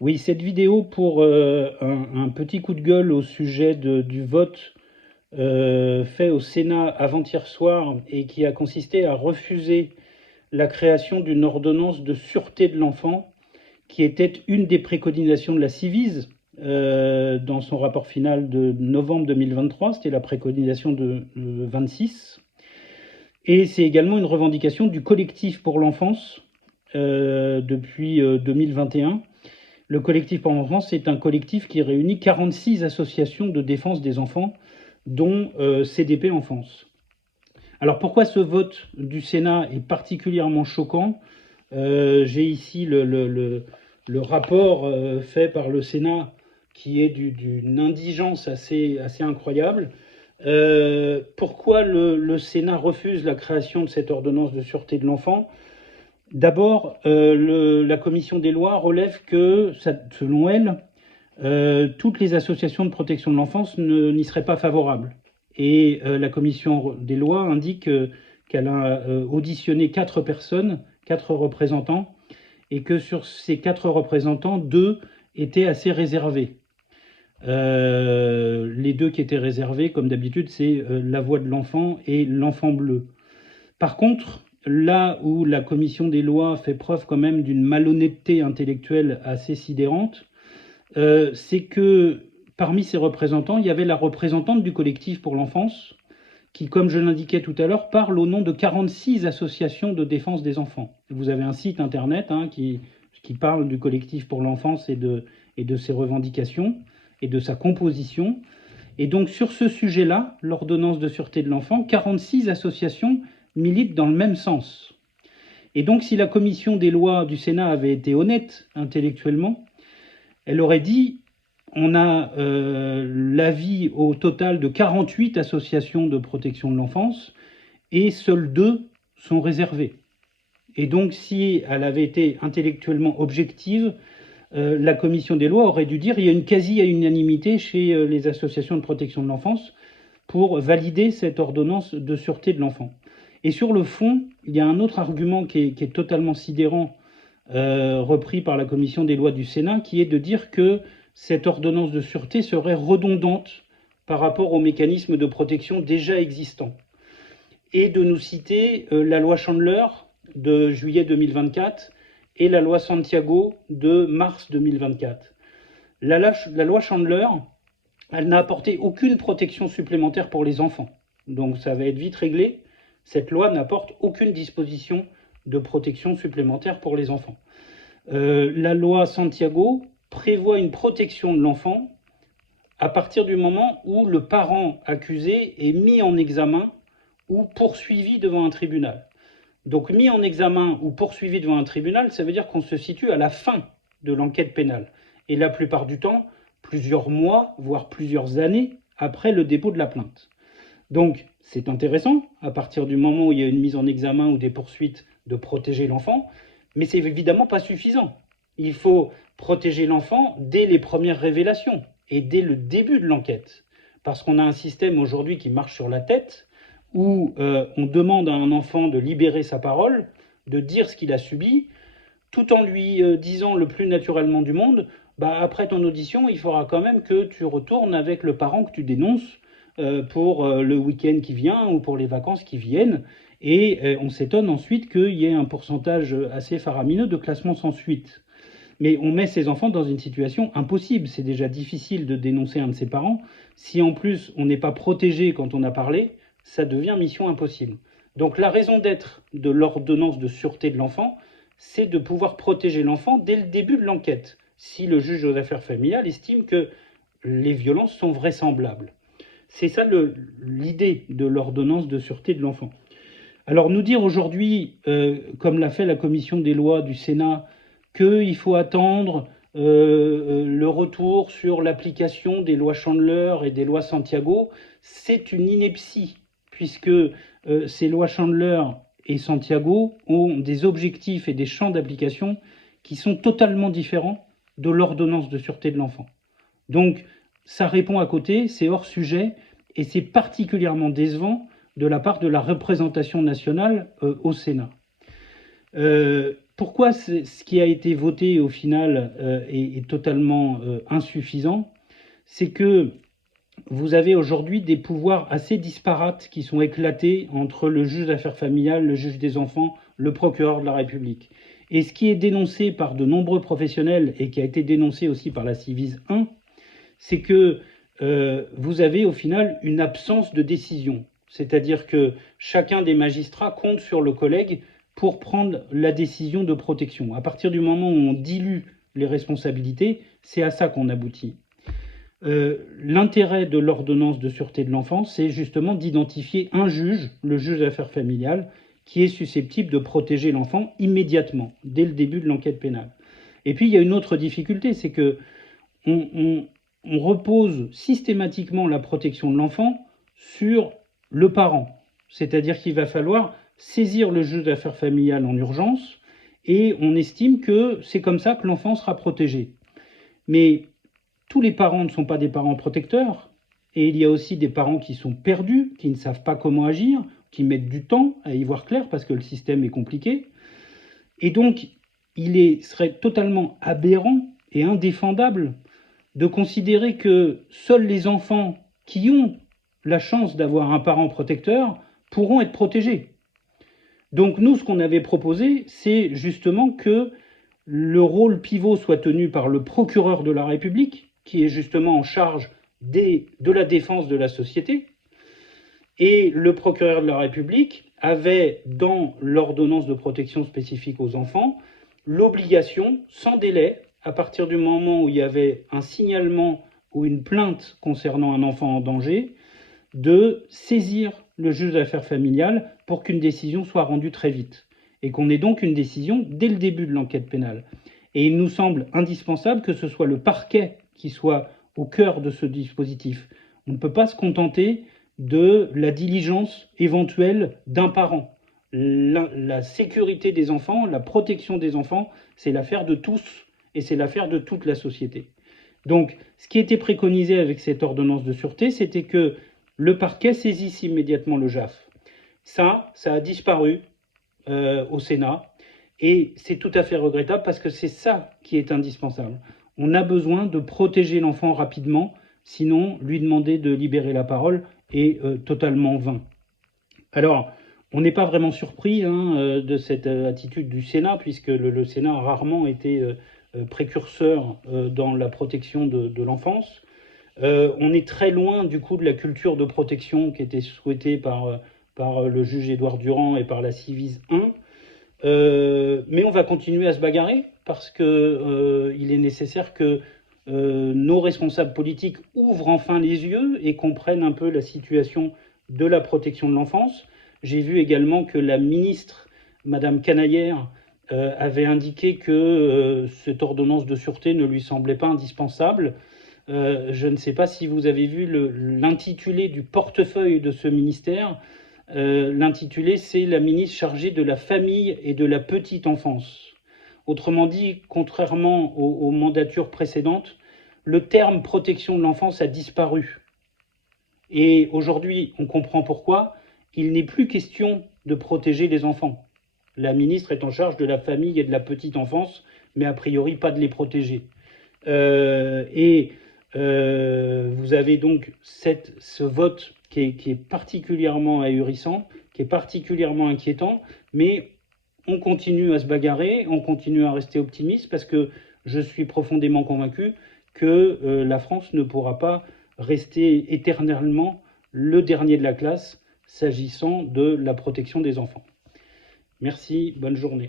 Oui, cette vidéo pour un petit coup de gueule au sujet du vote fait au Sénat avant-hier soir et qui a consisté à refuser la création d'une ordonnance de sûreté de l'enfant, qui était une des préconisations de la Civise dans son rapport final de novembre 2023. C'était la préconisation de 26. Et c'est également une revendication du collectif pour l'enfance depuis 2021. Le collectif pour l'enfance, c'est un collectif qui réunit 46 associations de défense des enfants, dont CDP Enfance. Alors pourquoi ce vote du Sénat est particulièrement choquant? J'ai ici le rapport fait par le Sénat qui est d'une indigence assez incroyable. Pourquoi le Sénat refuse la création de cette ordonnance de sûreté de l'enfant? D'abord, la commission des lois relève que, selon elle, toutes les associations de protection de l'enfance n'y seraient pas favorables. Et la commission des lois indique qu'elle a auditionné 4 personnes, 4 représentants, et que sur ces 4 représentants, 2 étaient assez réservés. Les 2 qui étaient réservés, comme d'habitude, c'est La Voix de l'enfant et L'Enfant bleu. Par contre, là où la commission des lois fait preuve quand même d'une malhonnêteté intellectuelle assez sidérante, c'est que parmi ces représentants, il y avait la représentante du collectif pour l'enfance, qui, comme je l'indiquais tout à l'heure, parle au nom de 46 associations de défense des enfants. Vous avez un site internet qui parle du collectif pour l'enfance et de ses revendications et de sa composition. Et donc sur ce sujet-là, l'ordonnance de sûreté de l'enfant, 46 associations militent dans le même sens. Et donc si la commission des lois du Sénat avait été honnête intellectuellement, elle aurait dit on a l'avis au total de 48 associations de protection de l'enfance et seules 2 sont réservées. Et donc si elle avait été intellectuellement objective, la commission des lois aurait dû dire il y a une quasi-unanimité chez les associations de protection de l'enfance pour valider cette ordonnance de sûreté de l'enfant. Et sur le fond, il y a un autre argument qui est totalement sidérant, repris par la commission des lois du Sénat, qui est de dire que cette ordonnance de sûreté serait redondante par rapport aux mécanismes de protection déjà existants. Et de nous citer la loi Chandler de juillet 2024 et la loi Santiago de mars 2024. La loi Chandler, elle n'a apporté aucune protection supplémentaire pour les enfants. Donc ça va être vite réglé. Cette loi n'apporte aucune disposition de protection supplémentaire pour les enfants. La loi Santiago prévoit une protection de l'enfant à partir du moment où le parent accusé est mis en examen ou poursuivi devant un tribunal. Donc mis en examen ou poursuivi devant un tribunal, ça veut dire qu'on se situe à la fin de l'enquête pénale. Et la plupart du temps, plusieurs mois, voire plusieurs années après le dépôt de la plainte. Donc c'est intéressant, à partir du moment où il y a une mise en examen ou des poursuites, de protéger l'enfant, mais c'est évidemment pas suffisant. Il faut protéger l'enfant dès les premières révélations et dès le début de l'enquête. Parce qu'on a un système aujourd'hui qui marche sur la tête, où on demande à un enfant de libérer sa parole, de dire ce qu'il a subi, tout en lui disant le plus naturellement du monde, après ton audition, il faudra quand même que tu retournes avec le parent que tu dénonces pour le week-end qui vient ou pour les vacances qui viennent. Et on s'étonne ensuite qu'il y ait un pourcentage assez faramineux de classement sans suite. Mais on met ces enfants dans une situation impossible. C'est déjà difficile de dénoncer un de ses parents. Si en plus on n'est pas protégé quand on a parlé, ça devient mission impossible. Donc la raison d'être de l'ordonnance de sûreté de l'enfant, c'est de pouvoir protéger l'enfant dès le début de l'enquête, si le juge aux affaires familiales estime que les violences sont vraisemblables. C'est ça l'idée de l'ordonnance de sûreté de l'enfant. Alors nous dire aujourd'hui, comme l'a fait la commission des lois du Sénat, qu'il faut attendre le retour sur l'application des lois Chandler et des lois Santiago, c'est une ineptie, puisque ces lois Chandler et Santiago ont des objectifs et des champs d'application qui sont totalement différents de l'ordonnance de sûreté de l'enfant. Donc ça répond à côté, c'est hors sujet, et c'est particulièrement décevant de la part de la représentation nationale au Sénat. Pourquoi ce qui a été voté au final est totalement insuffisant? C'est que vous avez aujourd'hui des pouvoirs assez disparates qui sont éclatés entre le juge d'affaires familiales, le juge des enfants, le procureur de la République. Et ce qui est dénoncé par de nombreux professionnels et qui a été dénoncé aussi par la Civis 1, c'est que vous avez au final une absence de décision. C'est-à-dire que chacun des magistrats compte sur le collègue pour prendre la décision de protection. À partir du moment où on dilue les responsabilités, c'est à ça qu'on aboutit. L'intérêt de l'ordonnance de sûreté de l'enfant, c'est justement d'identifier un juge, le juge d'affaires familiales, qui est susceptible de protéger l'enfant immédiatement, dès le début de l'enquête pénale. Et puis il y a une autre difficulté, c'est que on repose systématiquement la protection de l'enfant sur le parent. C'est-à-dire qu'il va falloir saisir le juge d'affaires familiales en urgence et on estime que c'est comme ça que l'enfant sera protégé. Mais tous les parents ne sont pas des parents protecteurs et il y a aussi des parents qui sont perdus, qui ne savent pas comment agir, qui mettent du temps à y voir clair parce que le système est compliqué. Et donc, serait totalement aberrant et indéfendable de considérer que seuls les enfants qui ont la chance d'avoir un parent protecteur pourront être protégés. Donc nous, ce qu'on avait proposé, c'est justement que le rôle pivot soit tenu par le procureur de la République, qui est justement en charge de la défense de la société. Et le procureur de la République avait, dans l'ordonnance de protection spécifique aux enfants, l'obligation, sans délai, à partir du moment où il y avait un signalement ou une plainte concernant un enfant en danger, de saisir le juge d'affaires familiales pour qu'une décision soit rendue très vite. Et qu'on ait donc une décision dès le début de l'enquête pénale. Et il nous semble indispensable que ce soit le parquet qui soit au cœur de ce dispositif. On ne peut pas se contenter de la diligence éventuelle d'un parent. La sécurité des enfants, la protection des enfants, c'est l'affaire de tous et c'est l'affaire de toute la société. Donc, ce qui était préconisé avec cette ordonnance de sûreté, c'était que le parquet saisisse immédiatement le JAF. Ça a disparu au Sénat et c'est tout à fait regrettable parce que c'est ça qui est indispensable. On a besoin de protéger l'enfant rapidement, sinon lui demander de libérer la parole est totalement vain. Alors, on n'est pas vraiment surpris de cette attitude du Sénat, puisque le Sénat a rarement été précurseur dans la protection de l'enfance. On est très loin du coup de la culture de protection qui était souhaitée par le juge Édouard Durand et par la Civis 1. Mais on va continuer à se bagarrer parce qu'il est nécessaire que nos responsables politiques ouvrent enfin les yeux et comprennent un peu la situation de la protection de l'enfance. J'ai vu également que la ministre, Madame Canaillère, avait indiqué que cette ordonnance de sûreté ne lui semblait pas indispensable. Je ne sais pas si vous avez vu l'intitulé du portefeuille de ce ministère. L'intitulé, c'est la ministre chargée de la famille et de la petite enfance. Autrement dit, contrairement aux mandatures précédentes, le terme protection de l'enfance a disparu. Et aujourd'hui, on comprend pourquoi. Il n'est plus question de protéger les enfants. La ministre est en charge de la famille et de la petite enfance, mais a priori pas de les protéger. Vous avez donc ce vote qui est particulièrement ahurissant, qui est particulièrement inquiétant, mais on continue à se bagarrer, on continue à rester optimiste, parce que je suis profondément convaincu que la France ne pourra pas rester éternellement le dernier de la classe s'agissant de la protection des enfants. Merci, bonne journée.